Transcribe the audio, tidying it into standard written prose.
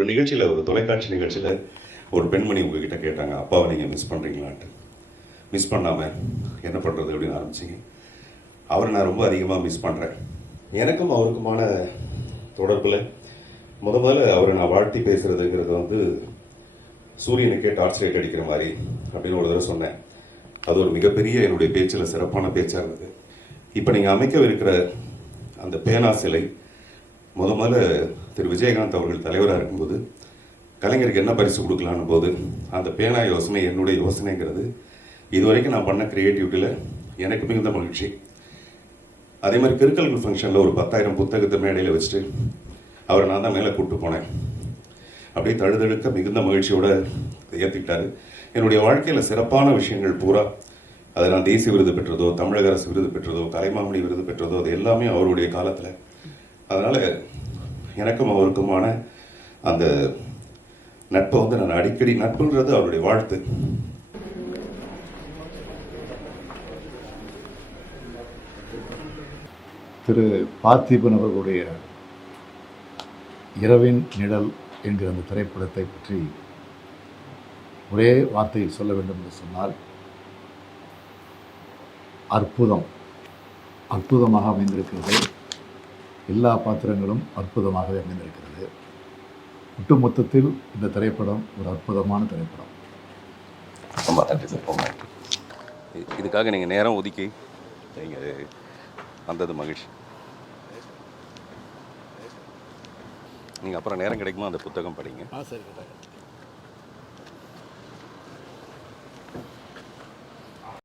ஒரு நிகழ்ச்சியில், ஒரு தொலைக்காட்சி நிகழ்ச்சியில் ஒரு பெண்மணி உங்ககிட்ட கேட்டாங்க, அப்பாவை நீங்கள் மிஸ் பண்ணுறீங்களான்ட்டு. மிஸ் பண்ணாமல் என்ன பண்ணுறது அப்படின்னு ஆரம்பிச்சிங்க. அவரை நான் ரொம்ப அதிகமாக மிஸ் பண்ணுறேன். எனக்கும் அவருக்குமான தொடர்பில் முதல்ல அவரை நான் வாழ்த்தி பேசுகிறதுங்கிறது வந்து சூரியனுக்கே டார்ச் லைட் அடிக்கிற மாதிரி அப்படின்னு ஒரு தடவை சொன்னேன். அது ஒரு மிகப்பெரிய என்னுடைய பேச்சில் சிறப்பான பேச்சாக இருந்தது. இப்போ நீங்கள் அமைக்கவிருக்கிற அந்த பேனா சிலை முதல்ல திரு விஜயகாந்த் அவர்கள் தலைவராக இருக்கும்போது கலைஞருக்கு என்ன பரிசு கொடுக்கலான்னு போது அந்த பேனா யோசனை என்னுடைய யோசனைங்கிறது இதுவரைக்கும் நான் பண்ண கிரியேட்டிவிட்டியில் எனக்கு மிகுந்த மகிழ்ச்சி. அதே மாதிரி கிறுக்கல் ஃபங்க்ஷனில் ஒரு 10,000 புத்தகத்தை மேடையில் வச்சுட்டு அவரை நான் தான் மேலே கூப்பிட்டு போனேன். அப்படியே தழுதழுக்க மிகுந்த மகிழ்ச்சியோடு ஏற்றுக்கிட்டாரு. என்னுடைய வாழ்க்கையில் சிறப்பான விஷயங்கள் பூரா, அதை நான் தேசிய விருது பெற்றதோ, தமிழக அரசு விருது பெற்றதோ, கலைமாமணி விருது பெற்றதோ, அது எல்லாமே அவருடைய காலத்தில். அதனால் எனக்கும் அவருக்குமான அந்த நட்பை வந்து நான் அடிக்கடி, நட்புன்றது அவருடைய வாழ்த்து. திரு பார்த்திபன் அவர்களுடைய இரவின் நிழல் என்கிற அந்த திரைப்படத்தை பற்றி ஒரே வார்த்தையில் சொல்ல வேண்டும் என்று சொன்னால் அற்புதம். அற்புதமாக அமைந்திருக்கிறது. எல்லா பாத்திரங்களும் அற்புதமாகவே அமைந்திருக்கிறது. ஒட்டுமொத்தத்தில் இந்த திரைப்படம் ஒரு அற்புதமான திரைப்படம். ரொம்ப நன்றி சார். ரொம்ப இதுக்காக நீங்கள் நேரம் ஒதுக்கி நீங்கள் வந்தது மகிழ்ச்சி. நீங்கள் அப்புறம் நேரம் கிடைக்குமா அந்த புத்தகம் படிங்க. சரி.